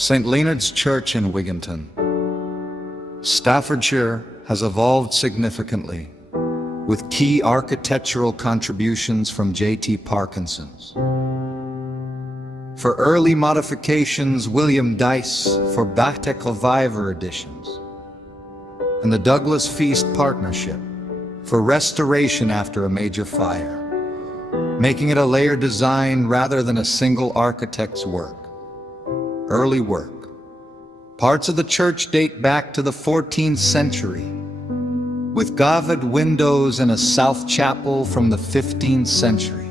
St. Leonard's Church in Wigginton, Staffordshire has evolved significantly, with key architectural contributions from J.T. Parkinson's. For early modifications, William Dyce for Batek Reviver editions, and the Douglas Feast Partnership for restoration after a major fire, making it a layered design rather than a single architect's work. Early work. Parts of the church date back to the 14th century, with gaved windows and a south chapel from the 15th century.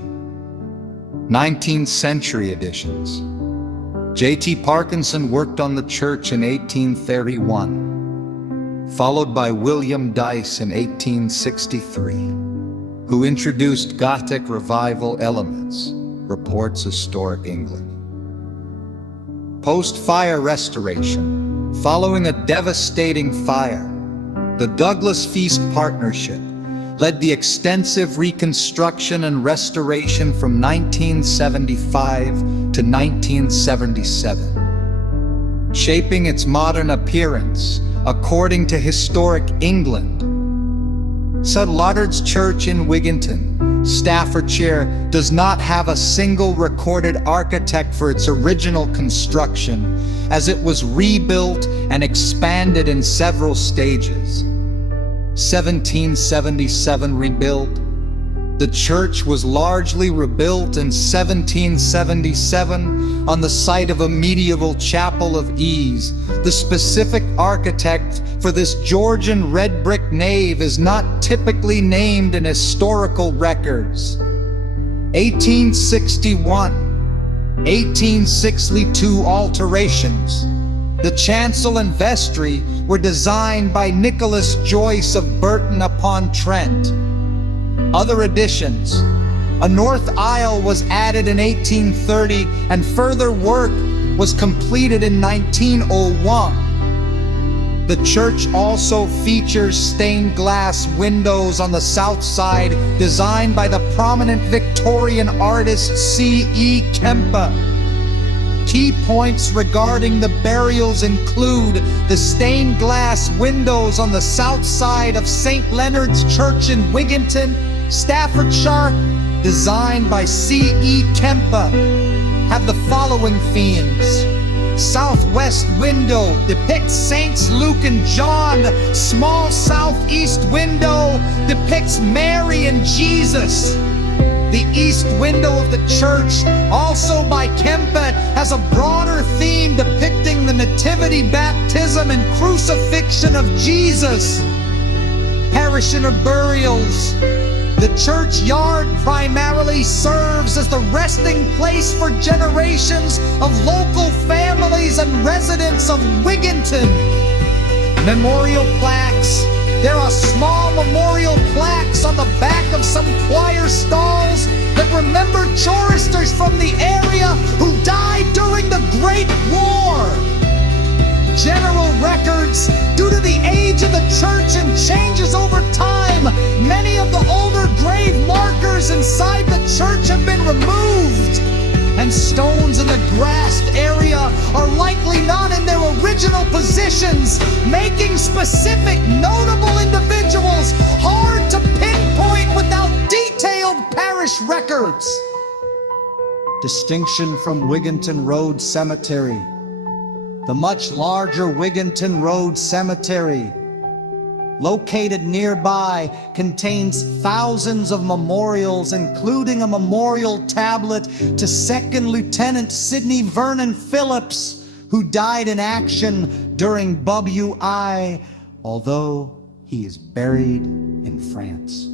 19th century additions. J.T. Parkinson worked on the church in 1831, followed by William Dyce in 1863, who introduced Gothic revival elements, reports Historic England. Post-fire restoration. Following a devastating fire, the Douglas Feast Partnership led the extensive reconstruction and restoration from 1975 to 1977, shaping its modern appearance according to Historic England. St. Leonard's Church in Wigginton, Staffordshire, does not have a single recorded architect for its original construction, as it was rebuilt and expanded in several stages. 1777 rebuild. The church was largely rebuilt in 1777 on the site of a medieval chapel of ease. The specific architect for this Georgian red brick nave is not typically named in historical records. 1861, 1862 alterations. The chancel and vestry were designed by Nicholas Joyce of Burton-upon-Trent. Other additions. A north aisle was added in 1830, and further work was completed in 1901. The church also features stained glass windows on the south side, designed by the prominent Victorian artist C.E. Kemper. Key points regarding the burials include the stained glass windows on the south side of St. Leonard's Church in Wigginton, Staffordshire, designed by C.E. Kemper, have the following themes. Southwest window depicts Saints Luke and John. Small southeast window depicts Mary and Jesus. The east window of the church, also by Kemper, has a broader theme depicting the nativity, baptism, and crucifixion of Jesus. Parishioner burials. The churchyard primarily serves as the resting place for generations of local families and residents of Wigginton. Memorial plaques. There are small memorial plaques on the back of some choir stalls that remember choristers from the area who died during the Great War. General records. Due to the age of the church and changes over time, many of the older grave markers inside the church have been removed, and stones in the grassed area are likely not in their original positions, making specific notable individuals hard to pinpoint without detailed parish records. Distinction from Wigginton Road Cemetery. The much larger Wigginton Road Cemetery, located nearby, contains thousands of memorials, including a memorial tablet to Second Lieutenant Sidney Vernon Phillips, who died in action during WI, although he is buried in France.